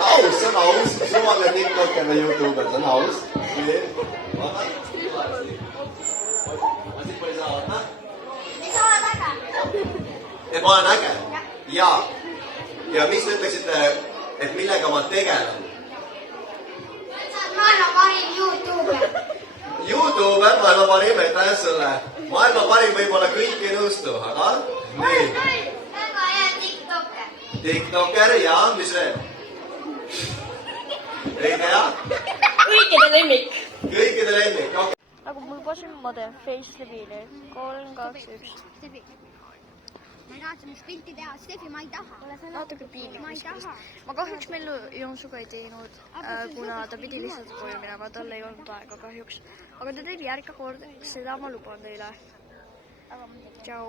aus, see on aus. Suvale TikToker või YouTuber, see on aus. Ma siit pole saa võtta. sa oled äge. Et ma olen äge? Jaa. Ja mis te ütleksite, et millega ma tegelen? sa oled maailma parim YouTuber. YouTuber, maailma parim, aitäh sulle. Maailma parim võib-olla kõik ei nõustu, aga nii. väga hea TikToker. TikToker ja mis veel? Ei tea? Kõikide lemmik. Kõikide lemmik, okei. Nagu ma lubasin, ma teen face reveal'i. 3, 2, 1. Steffi. Ma ei taha sinust pilti teha. Steffi, ma ei taha. Natuke piinlik vist. Ma kahjuks meil Jonsuga ei teinud, kuna ta pidi lihtsalt koju minema, tal ei olnud aega kahjuks. Aga ta teeb järgmine kord, seda ma luban teile. Tšau.